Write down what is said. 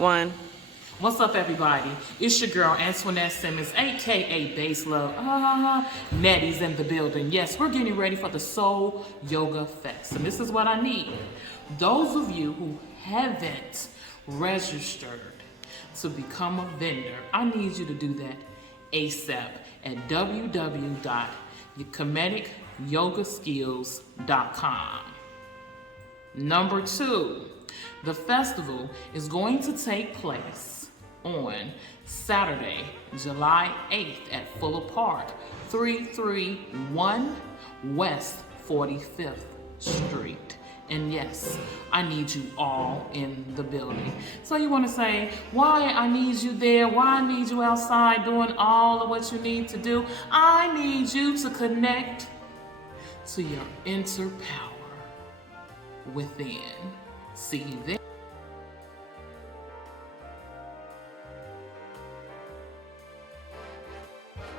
One. What's up, everybody? It's your girl, Antoinette Simmons, aka Bass Love. Nettie's in the building. Yes, we're getting ready for the Soul Yoga Fest. And this is what I need. Those of you who haven't registered to become a vendor, I need you to do that ASAP at www.kemeticyogaskills.com. Number 2, the festival is going to take place on Saturday, July 8th at Fuller Park, 331 West 45th Street. And yes, I need you all in the building. So you want to say, why I need you there? Why I need you outside doing all of what you need to do? I need you to connect to your inner power within. See you there.